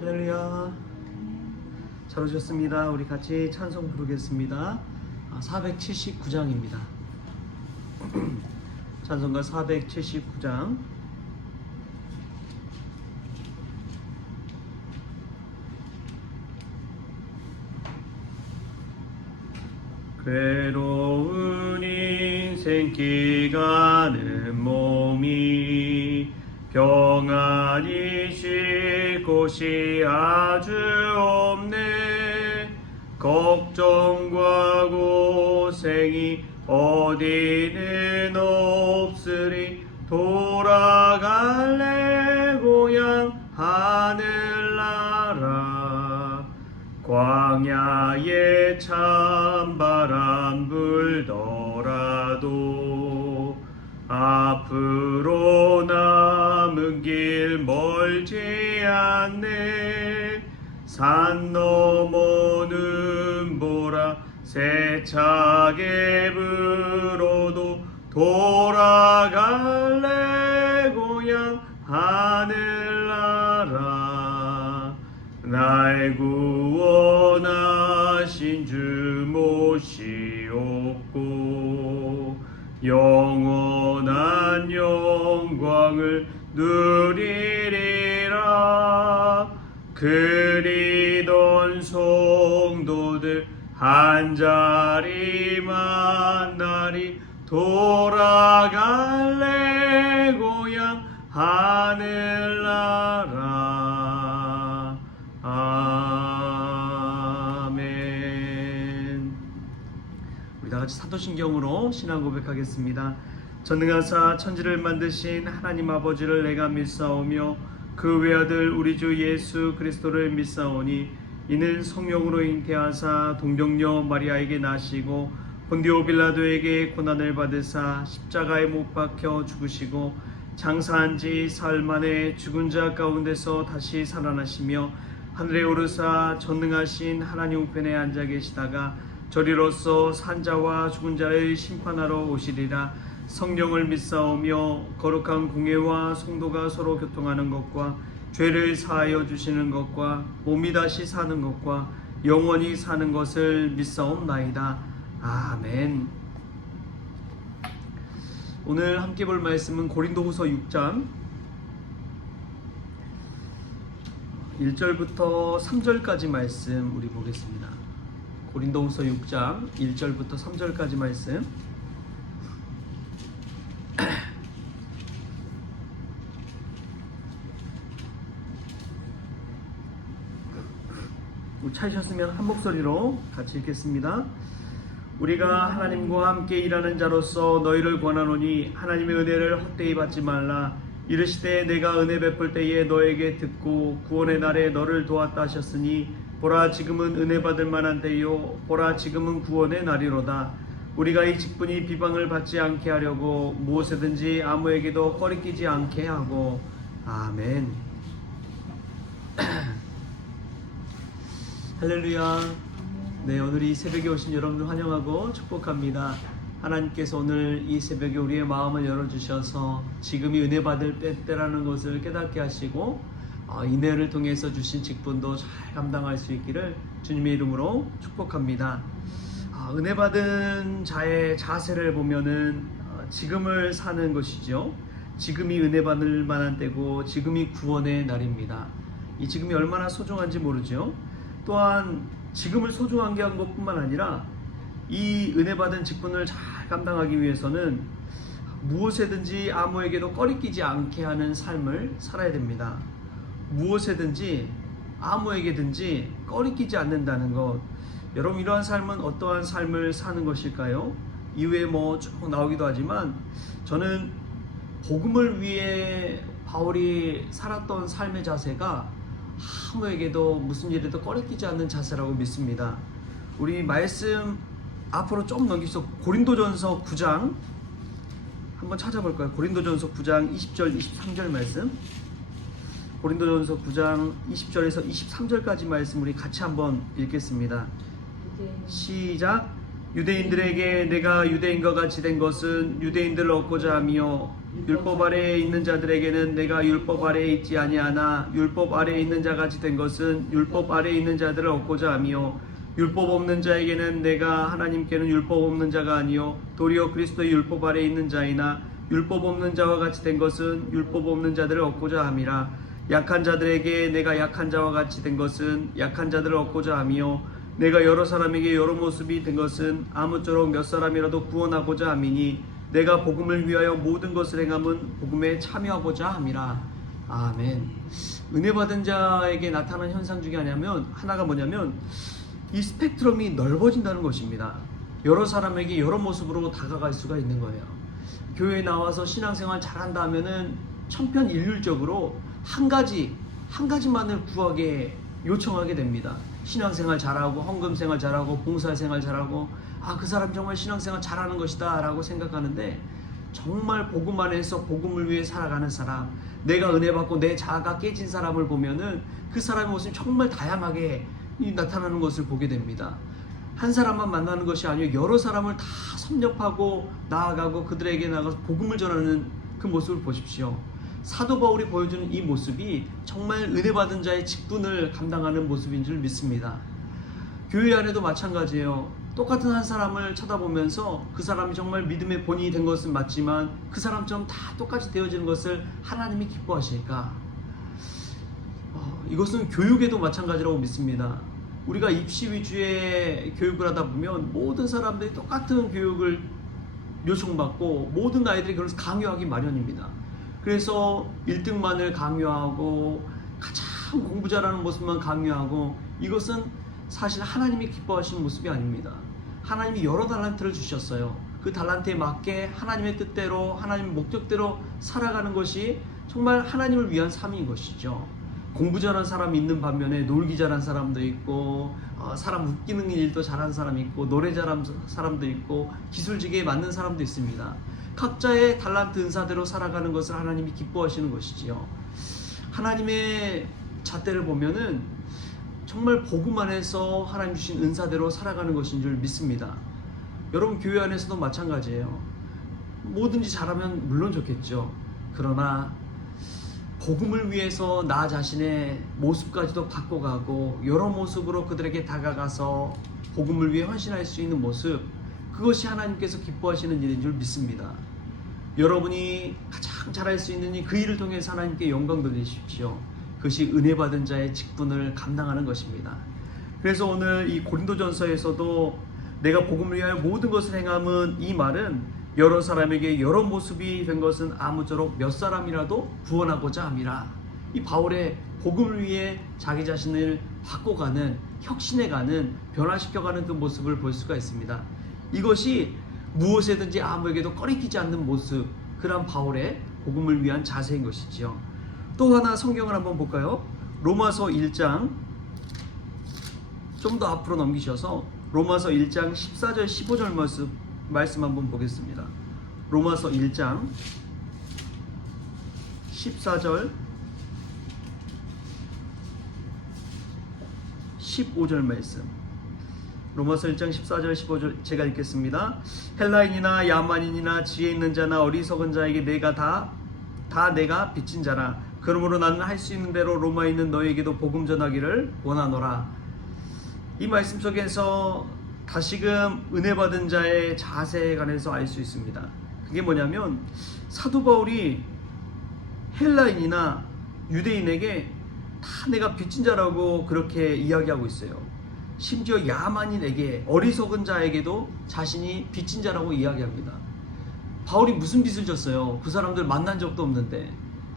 할렐루야. 잘 오셨습니다. 우리 같이 찬송 부르겠습니다. 479장입니다. 찬송가 479장. 괴로운 인생 가는 몸이 평안히 쉴 곳이 아주 없네. 걱정과 고생이 어디는 없으리. 돌아갈래 고향 하늘나라. 광야에 찬바람 불더라도 앞으로 남은 길 멀지 않네. 산 넘어는 보라 세차게 불어도 돌아갈래 고향 하늘나라. 날 구원하신 주 모시옵고 영원한 영광을 누리리라. 그리던 성도들 한자리 만나리. 돌아갈래 고향 하늘나라. 아멘. 우리 다 같이 사도신경으로 신앙 고백하겠습니다. 전능하사 천지를 만드신 하나님 아버지를 내가 믿사오며 그 외아들 우리 주 예수 그리스도를 믿사오니 이는 성령으로 잉태하사 동정녀 마리아에게 나시고 본디오 빌라도에게 고난을 받으사 십자가에 못 박혀 죽으시고 장사한 지 사흘 만에 죽은 자 가운데서 다시 살아나시며 하늘에 오르사 전능하신 하나님 우편에 앉아 계시다가 저리로서 산자와 죽은 자를 심판하러 오시리라. 성령을 믿사오며 거룩한 공예와 성도가 서로 교통하는 것과 죄를 사하여 주시는 것과 몸이 다시 사는 것과 영원히 사는 것을 믿사옵나이다. 아멘. 오늘 함께 볼 말씀은 고린도후서 6장 1절부터 3절까지 말씀 우리 보겠습니다. 고린도후서 6장 1절부터 3절까지 말씀. 찾으셨으면 한 목소리로 같이 읽겠습니다. 우리가 하나님과 함께 일하는 자로서 너희를 권하노니 하나님의 은혜를 헛되이 받지 말라. 이르시되 내가 은혜 베풀 때에 너에게 듣고 구원의 날에 너를 도왔다 하셨으니 보라 지금은 은혜 받을 만한 때요 보라 지금은 구원의 날이로다. 우리가 이 직분이 비방을 받지 않게 하려고 무엇이든지 아무에게도 꺼리끼지 않게 하고. 아멘. 할렐루야. 네, 오늘 이 새벽에 오신 여러분들 환영하고 축복합니다. 하나님께서 오늘 이 새벽에 우리의 마음을 열어주셔서 지금이 은혜 받을 때라는 것을 깨닫게 하시고 인내를 통해서 주신 직분도 잘 감당할 수 있기를 주님의 이름으로 축복합니다. 은혜 받은 자의 자세를 보면은 지금을 사는 것이죠. 지금이 은혜 받을 만한 때고 지금이 구원의 날입니다. 이 지금이 얼마나 소중한지 모르죠. 또한 지금을 소중하게 한 것뿐만 아니라 이 은혜 받은 직분을 잘 감당하기 위해서는 무엇에든지 아무에게도 꺼리끼지 않게 하는 삶을 살아야 됩니다. 무엇에든지 아무에게든지 꺼리끼지 않는다는 것. 여러분, 이러한 삶은 어떠한 삶을 사는 것일까요? 이후에 쭉 나오기도 하지만 저는 복음을 위해 바울이 살았던 삶의 자세가 아무에게도 무슨 일에도 꺼리끼지 않는 자세라고 믿습니다. 우리 말씀 앞으로 좀 넘기서 고린도전서 9장 한번 찾아볼까요? 고린도전서 9장 20절 23절 말씀. 고린도전서 9장 20절에서 23절까지 말씀 우리 같이 한번 읽겠습니다. 시작. 유대인들에게 내가 유대인과 같이 된 것은 유대인들을 얻고자 하며 율법 아래에 있는 자들에게는 내가 율법 아래에 있지 아니하나 율법 아래에 있는 자같이 된 것은 율법 아래에 있는 자들을 얻고자 함이요 율법 없는 자에게는 내가 하나님께는 율법 없는 자가 아니요 도리어 그리스도의 율법 아래에 있는 자이나 율법 없는 자와 같이 된 것은 율법 없는 자들을 얻고자 함이라. 약한 자들에게 내가 약한 자와 같이 된 것은 약한 자들을 얻고자 함이요 내가 여러 사람에게 여러 모습이 된 것은 아무쪼록 몇 사람이라도 구원하고자 함이니 내가 복음을 위하여 모든 것을 행함은 복음에 참여하고자 함이라. 아멘. 은혜 받은 자에게 나타나는 현상 중에 하나가 뭐냐면 이 스펙트럼이 넓어진다는 것입니다. 여러 사람에게 여러 모습으로 다가갈 수가 있는 거예요. 교회에 나와서 신앙생활 잘한다 하면은 천편일률적으로 한 가지만을 구하게 요청하게 됩니다. 신앙생활 잘하고 헌금생활 잘하고 봉사생활 잘하고 그 사람 정말 신앙생활 잘하는 것이다 라고 생각하는데, 정말 복음 안에서 복음을 위해 살아가는 사람, 내가 은혜 받고 내 자아가 깨진 사람을 보면은 그 사람의 모습이 정말 다양하게 나타나는 것을 보게 됩니다. 한 사람만 만나는 것이 아니고 여러 사람을 다 섭렵하고 나아가고 그들에게 나가서 복음을 전하는 그 모습을 보십시오. 사도 바울이 보여주는 이 모습이 정말 은혜 받은 자의 직분을 감당하는 모습인 줄 믿습니다. 교회 안에도 마찬가지예요. 똑같은 한 사람을 쳐다보면서 그 사람이 정말 믿음의 본인이 된 것은 맞지만 그 사람처럼 다 똑같이 되어지는 것을 하나님이 기뻐하실까? 이것은 교육에도 마찬가지라고 믿습니다. 우리가 입시 위주의 교육을 하다 보면 모든 사람들이 똑같은 교육을 요청받고 모든 아이들이 그래서 강요하기 마련입니다. 그래서 1등만을 강요하고 가장 공부 잘하는 모습만 강요하고, 이것은 사실 하나님이 기뻐하시는 모습이 아닙니다. 하나님이 여러 달란트를 주셨어요. 그 달란트에 맞게 하나님의 뜻대로 하나님의 목적대로 살아가는 것이 정말 하나님을 위한 삶인 것이죠. 공부 잘한 사람이 있는 반면에 놀기 잘한 사람도 있고, 사람 웃기는 일도 잘한 사람이 있고, 노래 잘한 사람도 있고, 기술직에 맞는 사람도 있습니다. 각자의 달란트 은사대로 살아가는 것을 하나님이 기뻐하시는 것이지요. 하나님의 잣대를 보면은 정말 복음 안에서 하나님 주신 은사대로 살아가는 것인 줄 믿습니다. 여러분 교회 안에서도 마찬가지예요. 뭐든지 잘하면 물론 좋겠죠. 그러나 복음을 위해서 나 자신의 모습까지도 바꿔가고 여러 모습으로 그들에게 다가가서 복음을 위해 헌신할 수 있는 모습, 그것이 하나님께서 기뻐하시는 일인 줄 믿습니다. 여러분이 가장 잘할 수 있는 그 일을 통해서 하나님께 영광 돌리십시오. 그것이 은혜 받은 자의 직분을 감당하는 것입니다. 그래서 오늘 이 고린도전서에서도 내가 복음을 위하여 모든 것을 행함은, 이 말은 여러 사람에게 여러 모습이 된 것은 아무쪼록 몇 사람이라도 구원하고자 함이라. 이 바울의 복음을 위해 자기 자신을 바꿔가는, 혁신해가는, 변화시켜가는 그 모습을 볼 수가 있습니다. 이것이 무엇에든지 아무에게도 꺼리끼지 않는 모습, 그런 바울의 복음을 위한 자세인 것이지요. 또 하나 성경을 한번 볼까요? 로마서 1장 좀 더 앞으로 넘기셔서 로마서 1장 14절 15절 말씀 한번 보겠습니다. 로마서 1장 14절 15절 말씀. 로마서 1장 14절 15절 제가 읽겠습니다. 헬라인이나 야만인이나 지혜 있는 자나 어리석은 자에게 내가 다 내가 빚진 자라. 그러므로 나는 할 수 있는 대로 로마에 있는 너에게도 복음 전하기를 원하노라. 이 말씀 속에서 다시금 은혜 받은 자의 자세에 관해서 알 수 있습니다. 그게 뭐냐면 사도 바울이 헬라인이나 유대인에게 다 내가 빚진 자라고 그렇게 이야기하고 있어요. 심지어 야만인에게, 어리석은 자에게도 자신이 빚진 자라고 이야기합니다. 바울이 무슨 빚을 졌어요? 그 사람들 만난 적도 없는데,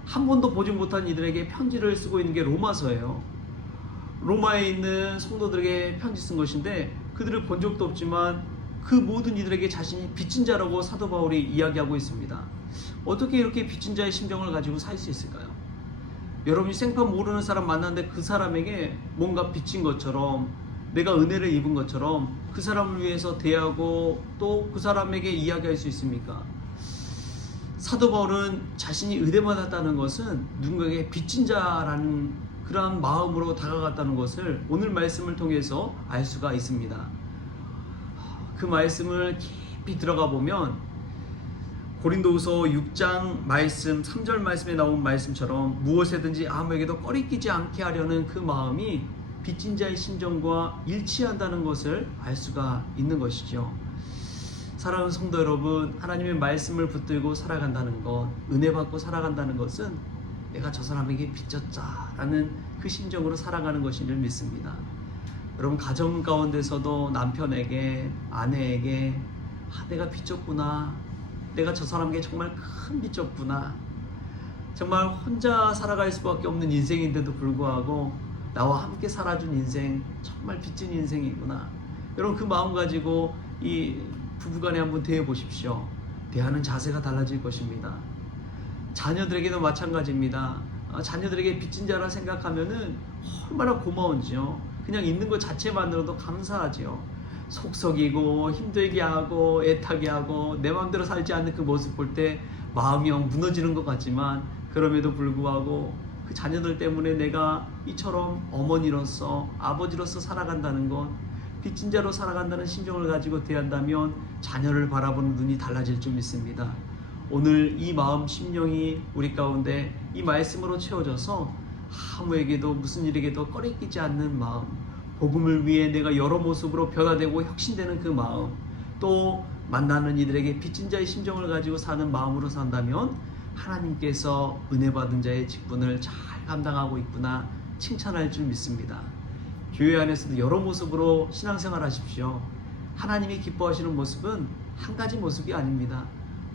한 번도 보지 못한 이들에게 편지를 쓰고 있는 게 로마서예요. 로마에 있는 성도들에게 편지 쓴 것인데 그들을 본 적도 없지만 그 모든 이들에게 자신이 빚진 자라고 사도 바울이 이야기하고 있습니다. 어떻게 이렇게 빚진 자의 심정을 가지고 살 수 있을까요? 여러분이 생판 모르는 사람 만났는데 그 사람에게 뭔가 빚진 것처럼, 내가 은혜를 입은 것처럼 그 사람을 위해서 대하고 또 그 사람에게 이야기할 수 있습니까? 사도 바울은 자신이 은혜 받았다는 것은 누군가에게 빚진 자라는 그러한 마음으로 다가갔다는 것을 오늘 말씀을 통해서 알 수가 있습니다. 그 말씀을 깊이 들어가 보면 고린도후서 6장 말씀 3절 말씀에 나온 말씀처럼 무엇에든지 아무에게도 꺼리끼지 않게 하려는 그 마음이 빚진 자의 심정과 일치한다는 것을 알 수가 있는 것이죠. 사랑하는 성도 여러분, 하나님의 말씀을 붙들고 살아간다는 것, 은혜 받고 살아간다는 것은 내가 저 사람에게 빚졌자라는 그 심정으로 살아가는 것인 줄 믿습니다. 여러분, 가정 가운데서도 남편에게, 아내에게 내가 빚졌구나, 내가 저 사람에게 정말 큰 빚졌구나, 정말 혼자 살아갈 수밖에 없는 인생인데도 불구하고 나와 함께 살아준 인생, 정말 빚진 인생이구나. 여러분, 그 마음 가지고 이 부부간에 한번 대해 보십시오. 대하는 자세가 달라질 것입니다. 자녀들에게도 마찬가지입니다. 자녀들에게 빚진 자라 생각하면은 얼마나 고마운지요. 그냥 있는 것 자체만으로도 감사하지요. 속썩이고 힘들게 하고 애타게 하고 내 마음대로 살지 않는 그 모습 볼 때 마음이 무너지는 것 같지만, 그럼에도 불구하고 그 자녀들 때문에 내가 이처럼 어머니로서 아버지로서 살아간다는 것, 빚진 자로 살아간다는 심정을 가지고 대한다면 자녀를 바라보는 눈이 달라질 줄 믿습니다. 오늘 이 마음 심령이 우리 가운데 이 말씀으로 채워져서 아무에게도 무슨 일에게도 꺼리끼지 않는 마음, 복음을 위해 내가 여러 모습으로 변화되고 혁신되는 그 마음, 또 만나는 이들에게 빚진 자의 심정을 가지고 사는 마음으로 산다면 하나님께서 은혜 받은 자의 직분을 잘 감당하고 있구나 칭찬할 줄 믿습니다. 교회 안에서도 여러 모습으로 신앙생활 하십시오. 하나님이 기뻐하시는 모습은 한 가지 모습이 아닙니다.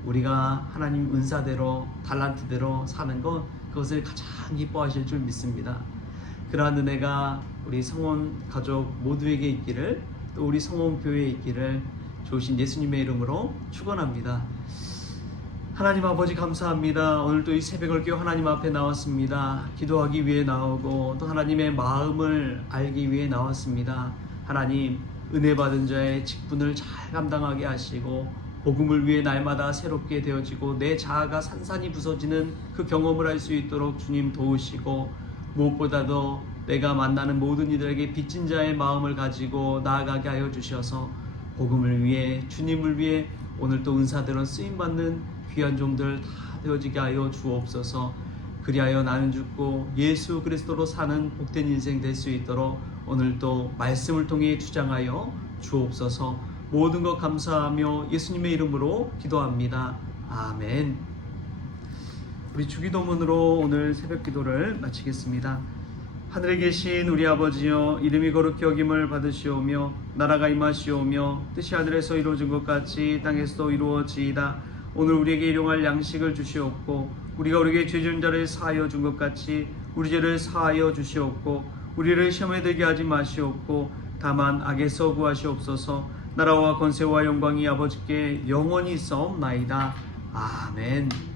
우리가 하나님 은사대로 달란트대로 사는 것, 그것을 가장 기뻐하실 줄 믿습니다. 그러한 은혜가 우리 성원 가족 모두에게 있기를, 또 우리 성원 교회에 있기를 좋으신 예수님의 이름으로 축원합니다. 하나님 아버지 감사합니다. 오늘도 이 새벽을 깨워 하나님 앞에 나왔습니다. 기도하기 위해 나오고 또 하나님의 마음을 알기 위해 나왔습니다. 하나님, 은혜 받은 자의 직분을 잘 감당하게 하시고 복음을 위해 날마다 새롭게 되어지고 내 자아가 산산이 부서지는 그 경험을 할 수 있도록 주님 도우시고, 무엇보다도 내가 만나는 모든 이들에게 빚진 자의 마음을 가지고 나아가게 하여 주셔서 복음을 위해, 주님을 위해 오늘도 은사대로 쓰임받는 귀한 종들 다 되어지게 하여 주옵소서. 그리하여 나는 죽고 예수 그리스도로 사는 복된 인생 될 수 있도록 오늘도 말씀을 통해 주장하여 주옵소서. 모든 것 감사하며 예수님의 이름으로 기도합니다. 아멘. 우리 주기도문으로 오늘 새벽 기도를 마치겠습니다. 하늘에 계신 우리 아버지여, 이름이 거룩히 여김을 받으시오며 나라가 임하시오며 뜻이 하늘에서 이루어진 것 같이 땅에서도 이루어지이다. 오늘 우리에게 일용할 양식을 주시옵고 우리가 우리에게 죄 지은 자를 사하여 준 것 같이 우리 죄를 사하여 주시옵고 우리를 시험에 들게 하지 마시옵고 다만 악에서 구하시옵소서. 나라와 권세와 영광이 아버지께 영원히 있사옵나이다. 아멘.